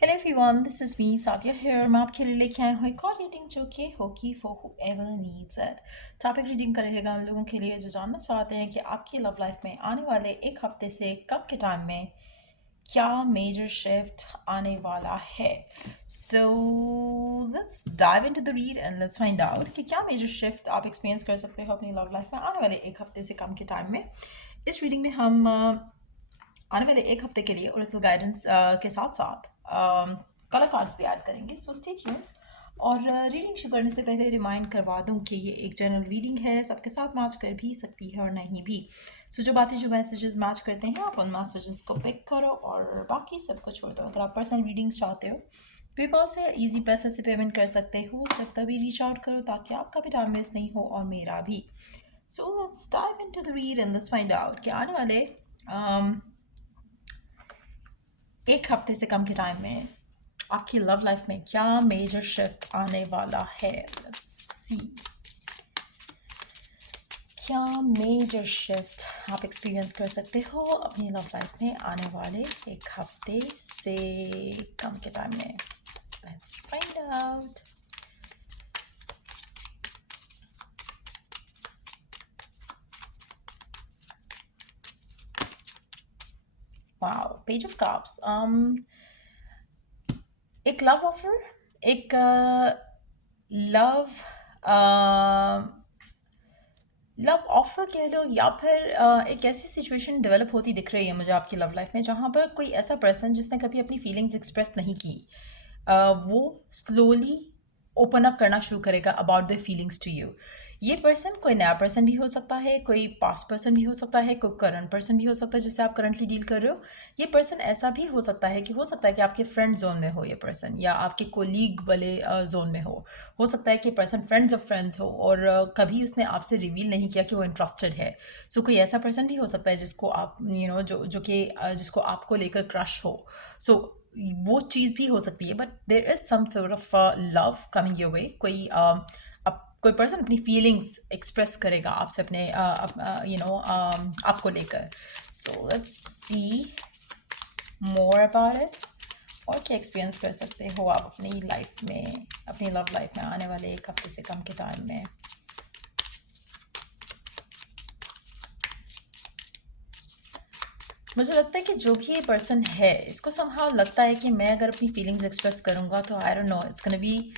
Hello everyone, this is me, Savia here. मैं आपके लिए लेके आया हूँ एक और रीडिंग जो कि होगी for whoever needs it. Topic reading का रहेगा उन लोगों के लिए जो जानना चाहते हैं कि आपकी लव लाइफ में आने वाले एक हफ्ते से कम के टाइम में क्या मेजर शिफ्ट आने वाला है. So let's dive into the read and let's find out कि क्या मेजर शिफ्ट आप एक्सपीरियंस कर सकते हो अपनी लव लाइफ में आने वाले एक हफ्ते से कम के टाइम में. इस रीडिंग में हम आने वाले एक हफ्ते के लिए ओरेकल गाइडेंस के साथ साथ कलर कार्ड्स भी ऐड करेंगे. So stay tune. और रीडिंग शुरू करने से पहले रिमाइंड करवा दूं कि ये एक जनरल रीडिंग है, सबके साथ मैच कर भी सकती है और नहीं भी. सो जो बातें जो मैसेजेस मैच करते हैं आप उन मैसेजेस को पिक करो और बाकी सबको छोड़ दो. अगर आप पर्सनल रीडिंग्स चाहते हो पेपाल से इजी पैसे से पेमेंट कर सकते हो. सिर्फ तभी रीच आउट करो ताकि आपका भी टाइम वेस्ट नहीं हो और मेरा भी. So let's dive into the read and let's find out कि आने वाले एक हफ्ते से कम के टाइम में आपकी लव लाइफ में क्या मेजर शिफ्ट आने वाला है. लेट्स सी क्या मेजर शिफ्ट आप एक्सपीरियंस कर सकते हो अपनी लव लाइफ में आने वाले एक हफ्ते से कम के टाइम में. Let's find out. Wow, page of cups. एक लव ऑफर, एक लव लव ऑफर कह लो या फिर एक ऐसी सिचुएशन डेवलप होती दिख रही है मुझे आपकी लव लाइफ में जहाँ पर कोई ऐसा पर्सन जिसने कभी अपनी फीलिंग्स एक्सप्रेस नहीं की वो स्लोली ओपन अप करना शुरू करेगा about the feelings to you. ये पर्सन कोई नया पर्सन भी हो सकता है, कोई पास्ट पर्सन भी हो सकता है, कोई करंट पर्सन भी हो सकता है जिससे आप करंटली डील कर रहे हो. ये पर्सन ऐसा भी हो सकता है कि आपके फ्रेंड जोन में हो ये पर्सन, या आपके कोलीग वाले जोन में हो सकता है कि पर्सन फ्रेंड्स ऑफ फ्रेंड्स हो और कभी उसने आपसे रिवील नहीं किया कि वो इंटरेस्टेड है. सो कोई ऐसा पर्सन भी हो सकता है जिसको आप जो कि जिसको आपको लेकर क्रश हो. सो वो चीज़ भी हो सकती है, but there is some sort of love coming your way. कोई पर्सन अपनी फीलिंग्स एक्सप्रेस करेगा आपसे अपने आपको लेकर. So let's see more about it. और क्या एक्सपीरियंस कर सकते हो आप अपनी लाइफ में, अपनी लव लाइफ में आने वाले एक हफ्ते से कम के टाइम में. मुझे लगता है कि जो भी ये पर्सन है इसको समहाउ लगता है कि मैं अगर अपनी फीलिंग्स एक्सप्रेस करूँगा तो I don't know it's gonna be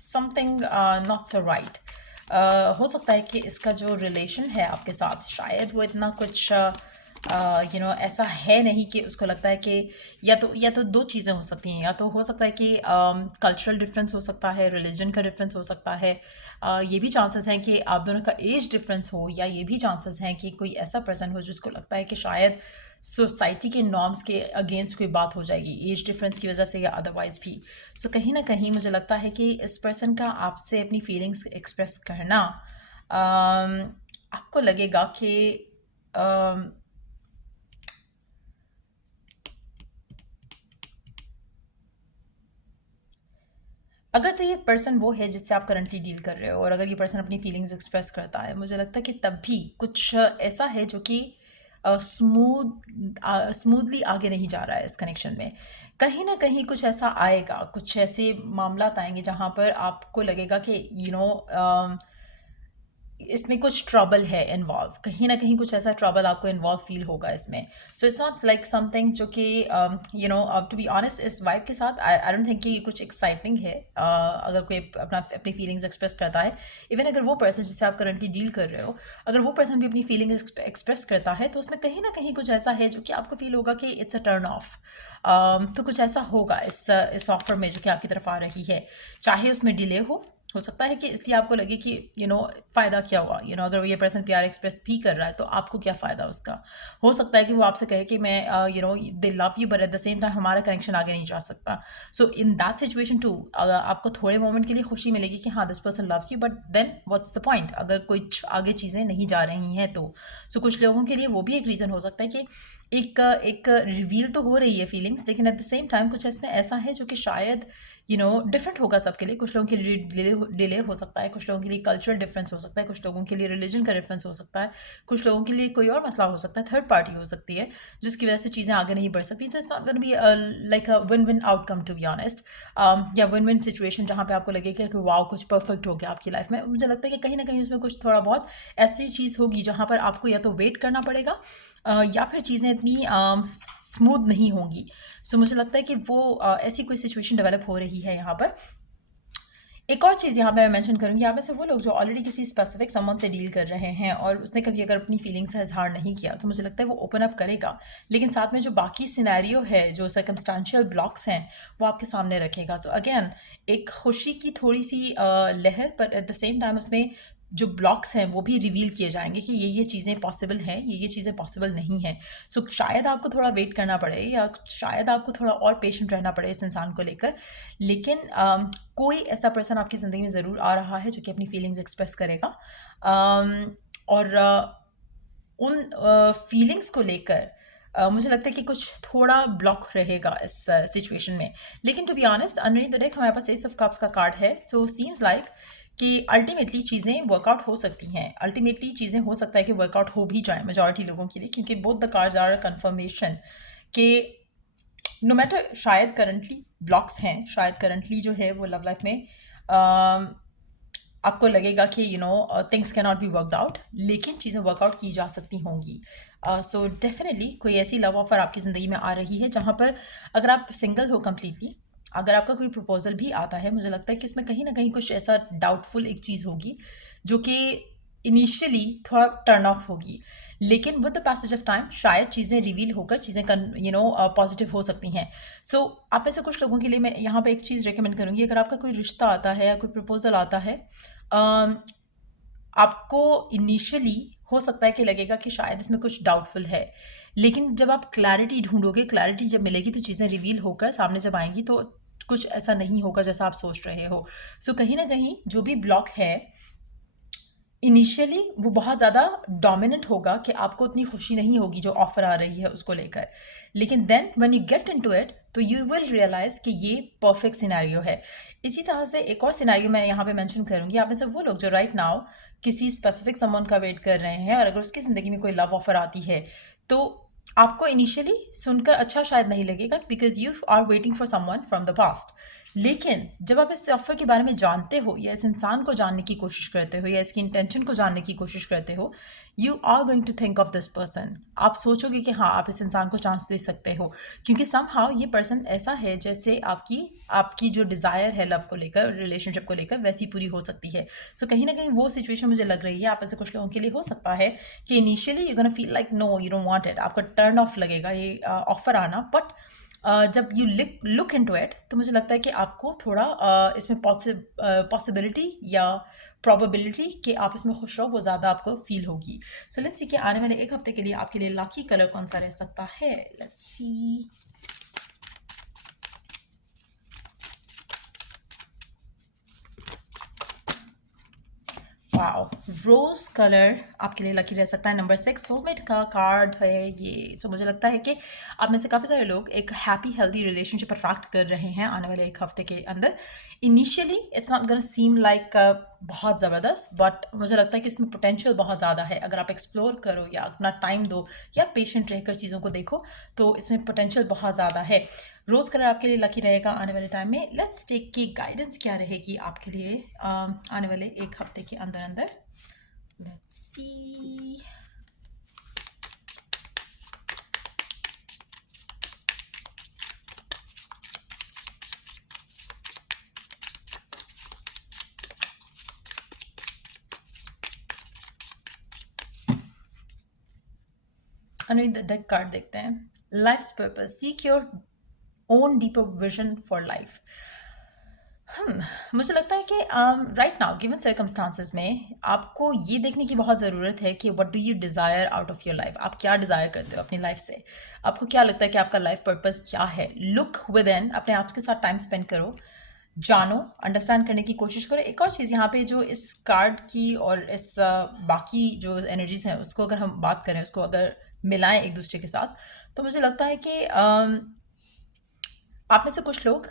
something not so right. हो सकता है कि इसका जो रिलेशन है आपके साथ शायद वो इतना कुछ ऐसा है नहीं कि उसको लगता है कि या तो दो चीज़ें हो सकती हैं. या तो हो सकता है कि कल्चरल डिफरेंस हो सकता है, रिलीजन का डिफरेंस हो सकता है. ये भी चांसेस हैं कि आप दोनों का एज डिफरेंस हो, या ये भी चांसेस हैं कि कोई ऐसा पर्सन हो जिसको लगता है कि शायद सोसाइटी के नॉर्म्स के अगेंस्ट कोई बात हो जाएगी एज डिफरेंस की वजह से या अदरवाइज भी. सो कहीं ना कहीं मुझे लगता है कि इस पर्सन का आपसे अपनी फीलिंग्स एक्सप्रेस करना आपको लगेगा कि अगर तो ये पर्सन वो है जिससे आप करंटली डील कर रहे हो और अगर ये पर्सन अपनी फीलिंग्स एक्सप्रेस करता है, मुझे लगता है कि तब भी कुछ ऐसा है जो कि स्मूथली आगे नहीं जा रहा है इस कनेक्शन में. कहीं ना कहीं कुछ ऐसा आएगा, कुछ ऐसे मामला आएंगे जहाँ पर आपको लगेगा कि इसमें कुछ ट्रबल है इन्वॉल्व. कहीं ना कहीं कुछ ऐसा ट्रबल आपको इन्वॉल्व फील होगा इसमें. So it's not like something जो कि टू बी ऑनेस्ट इस वाइब के साथ आई डोंट थिंक कि कुछ एक्साइटिंग है. अगर कोई अपनी फीलिंग्स एक्सप्रेस करता है, इवन अगर वो पर्सन जिससे आप करंटली डील कर रहे हो, अगर वो पर्सन भी अपनी फीलिंग्स एक्सप्रेस करता है तो उसमें कहीं ना कहीं कुछ ऐसा है जो कि आपको फील होगा कि इट्स अ टर्न ऑफ. तो कुछ ऐसा होगा इस ऑफर में जो कि आपकी तरफ आ रही है, चाहे उसमें डिले हो सकता है कि इसलिए आपको लगे कि फ़ायदा क्या हुआ. अगर ये पर्सन प्यार एक्सप्रेस भी कर रहा है तो आपको क्या फ़ायदा उसका. हो सकता है कि वो आपसे कहे कि मैं they love you but at the same time हमारा कनेक्शन आगे नहीं जा सकता. So in that situation to आपको थोड़े मोमेंट के लिए खुशी मिलेगी कि हाँ this person loves you, but then what's the point अगर कुछ आगे चीज़ें नहीं जा रही हैं तो. सो कुछ लोगों के लिए वो भी एक रीज़न हो सकता है कि एक रिवील तो हो रही है फीलिंग्स, लेकिन एट द सेम टाइम कुछ इसमें ऐसा है जो कि शायद डिफरेंट होगा सबके लिए। कुछ लोगों के लिए डिले हो सकता है, कुछ लोगों के लिए कल्चरल डिफरेंस हो सकता है, कुछ लोगों के लिए रिलीजन का डिफरेंस हो सकता है, कुछ लोगों के लिए कोई और मसला हो सकता है, थर्ड पार्टी हो सकती है जिसकी वजह से चीज़ें आगे नहीं बढ़ सकती। तो it's not gonna be like a win win outcome to be honest, या विन विन सिचुएशन जहाँ पे आपको लगेगा कि वाओ कुछ परफेक्ट हो गया आपकी लाइफ में। मुझे लगता है कि कहीं ना कहीं उसमें कुछ थोड़ा बहुत ऐसी चीज़ होगी जहाँ पर आपको या तो वेट करना पड़ेगा या फिर चीज़ें इतनी स्मूथ नहीं होंगी। सो मुझे लगता है कि वो ऐसी कोई सिचुएशन डेवलप हो रही है यहाँ पर। एक और चीज़ यहाँ पे मैं मेंशन करूँगी, यहाँ पे से वो लोग जो ऑलरेडी किसी स्पेसिफिक समवन से डील कर रहे हैं और उसने कभी अगर अपनी फीलिंग्स का इजहार नहीं किया, तो मुझे लगता है वो ओपन अप करेगा, लेकिन साथ में जो बाकी सिनेरियो है, जो सर्कमस्टांशियल ब्लॉक्स हैं, वो आपके सामने रखेगा। तो अगेन एक खुशी की थोड़ी सी लहर, पर एट द सेम टाइम उसमें जो ब्लॉक्स हैं वो भी रिवील किए जाएंगे कि ये चीज़ें पॉसिबल हैं, ये चीज़ें पॉसिबल नहीं हैं। सो शायद आपको थोड़ा वेट करना पड़े या शायद आपको थोड़ा और पेशेंट रहना पड़े इस इंसान को लेकर, लेकिन कोई ऐसा पर्सन आपकी ज़िंदगी में ज़रूर आ रहा है जो कि अपनी फीलिंग्स एक्सप्रेस करेगा। और उन फीलिंग्स को लेकर मुझे लगता है कि कुछ थोड़ा ब्लॉक रहेगा इस सिचुएशन में। लेकिन to be honest, underneath the deck हमारे पास एस ऑफ कप्स का कार्ड है, सो सीम्स लाइक कि अल्टीमेटली चीज़ें वर्कआउट हो सकती हैं, अल्टीमेटली चीज़ें हो सकता है कि वर्कआउट हो भी जाए मेजॉरिटी लोगों के लिए, क्योंकि both the cards are confirmation कि नो मैटर शायद करंटली ब्लॉक्स हैं, शायद करंटली जो है वो लव लाइफ में आपको लगेगा कि things can not be worked out, लेकिन चीज़ें वर्कआउट की जा सकती होंगी। सो डेफिनेटली कोई ऐसी लव ऑफर आपकी ज़िंदगी में आ रही है जहाँ पर अगर आप सिंगल हो कम्प्लीटली, अगर आपका कोई प्रपोजल भी आता है, मुझे लगता है कि उसमें कहीं ना कहीं कुछ ऐसा डाउटफुल एक चीज़ होगी जो कि इनिशियली थोड़ा टर्न ऑफ होगी, लेकिन with the passage of time शायद चीज़ें रिवील होकर चीज़ें पॉजिटिव हो सकती हैं। सो आप में से कुछ लोगों के लिए मैं यहाँ पे एक चीज़ रेकमेंड करूँगी, अगर आपका कोई रिश्ता आता है या कोई प्रपोजल आता है, आपको इनिशियली हो सकता है कि लगेगा कि शायद इसमें कुछ डाउटफुल है, लेकिन जब आप क्लैरिटी ढूंढोगे, क्लैरिटी जब मिलेगी, तो चीज़ें रिवील होकर सामने जब आएंगी तो कुछ ऐसा नहीं होगा जैसा आप सोच रहे हो। सो कहीं ना कहीं जो भी ब्लॉक है इनिशियली वो बहुत ज़्यादा डोमिनेंट होगा कि आपको उतनी खुशी नहीं होगी जो ऑफर आ रही है उसको लेकर, लेकिन then when you get into it तो यू विल रियलाइज कि ये परफेक्ट सिनेरियो है। इसी तरह से एक और सिनेरियो मैं यहाँ पे मेंशन करूँगी, आप में से वो लोग जो राइट नाउ किसी स्पेसिफिक समवन का वेट कर रहे हैं और अगर उसकी ज़िंदगी में कोई लव ऑफर आती है तो आपको इनिशियली सुनकर अच्छा शायद नहीं लगेगा because you are waiting for someone from the past, लेकिन जब आप इस ऑफर के बारे में जानते हो या इस इंसान को जानने की कोशिश करते हो या इसकी इंटेंशन को जानने की कोशिश करते हो, you are going to think of this person. आप सोचोगे कि हाँ आप इस इंसान को चांस दे सकते हो, क्योंकि समहाउ ये पर्सन ऐसा है जैसे आपकी आपकी जो डिज़ायर है लव को लेकर, रिलेशनशिप को लेकर, वैसी पूरी हो सकती है। सो कहीं ना कहीं वो सिचुएशन मुझे लग रही है आप ऐसे कुछ लोगों के लिए हो सकता है कि initially you gonna feel like no you don't want it, आपका टर्न ऑफ लगेगा ये ऑफर आना, बट जब यू लुक इनटू इट तो मुझे लगता है कि आपको थोड़ा इसमें पॉसिबिलिटी या प्रोबेबिलिटी कि आप इसमें खुश रहो वो ज़्यादा आपको फील होगी। सो लेट्स सी कि आने वाले एक हफ्ते के लिए आपके लिए लकी कलर कौन सा रह सकता है। Let's see. Wow, rose colour आपके लिए लकी रह सकता है। नंबर 6 सोलमेट का कार्ड है ये। सो मुझे लगता है कि आप में से काफ़ी सारे लोग एक हैप्पी हेल्दी रिलेशनशिप अट्रैक्ट कर रहे हैं आने वाले एक हफ्ते के अंदर। Initially it's not gonna seem like बहुत ज़बरदस्त, बट मुझे लगता है कि इसमें पोटेंशियल बहुत ज़्यादा है। अगर आप एक्सप्लोर करो या अपना टाइम दो या पेशेंट रहकर चीज़ों को देखो तो इसमें पोटेंशियल बहुत ज़्यादा है। रोज कलर आपके लिए लकी रहेगा आने वाले टाइम में। लेट्स टेक की गाइडेंस क्या रहेगी आपके लिए आने वाले एक हफ्ते के अंदर अंदर। Let's see. डेक कार्ड देखते हैं। Life's purpose, seek your own deeper vision for life. मुझे लगता है कि राइट नाउ गिवन सर्कमस्टांसेस में आपको ये देखने की बहुत ज़रूरत है कि what do you desire out of your life. आप क्या डिज़ायर करते हो अपनी लाइफ से, आपको क्या लगता है कि आपका लाइफ पर्पस क्या है। लुक विद इन, अपने आप के साथ टाइम स्पेंड करो, जानो, अंडरस्टैंड करने की कोशिश करो। एक और चीज़ यहाँ पे जो इस कार्ड की और इस बाकी जो एनर्जीज हैं उसको अगर हम बात करें, उसको अगर मिलाएं एक दूसरे के साथ। तो मुझे लगता है कि आप में से कुछ लोग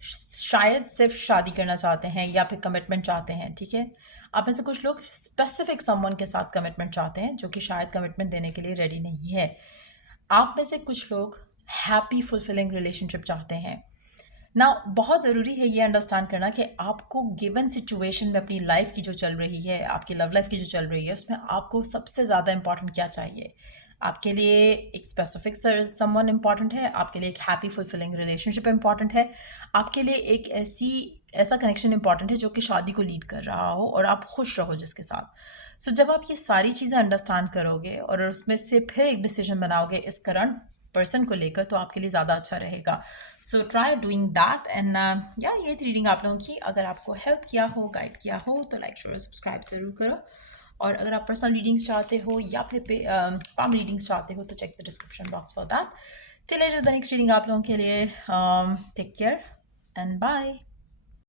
शायद सिर्फ शादी करना चाहते हैं या फिर कमिटमेंट चाहते हैं, ठीक है। आप में से कुछ लोग स्पेसिफिक समवन के साथ कमिटमेंट चाहते हैं जो कि शायद कमिटमेंट देने के लिए रेडी नहीं है। आप में से कुछ लोग हैप्पी फुलफिलिंग रिलेशनशिप चाहते हैं ना। बहुत ज़रूरी है ये अंडरस्टैंड करना कि आपको गिवन सिचुएशन में अपनी लाइफ की जो चल रही है, आपकी लव लाइफ की जो चल रही है, उसमें आपको सबसे ज़्यादा इंपॉर्टेंट क्या चाहिए। आपके लिए एक स्पेसिफिक समवन इम्पॉर्टेंट है, आपके लिए एक हैप्पी फुलफिलिंग रिलेशनशिप इम्पॉर्टेंट है, आपके लिए एक ऐसा कनेक्शन इम्पॉर्टेंट है जो कि शादी को लीड कर रहा हो और आप खुश रहो जिसके साथ। सो जब आप ये सारी चीज़ें अंडरस्टैंड करोगे और उसमें से फिर एक डिसीजन बनाओगे इस करंट पर्सन को लेकर, तो आपके लिए ज़्यादा अच्छा रहेगा। So try doing that and या ये थी रीडिंग आप लोगों की। अगर आपको हेल्प किया हो, गाइड किया हो, तो लाइक शेयर सब्सक्राइब ज़रूर करो। और अगर आप पर्सनल रीडिंग्स चाहते हो या फिर पाम रीडिंग्स चाहते हो तो check the description box for that. Till the next reading आप लोगों के लिए टेक केयर एंड बाय।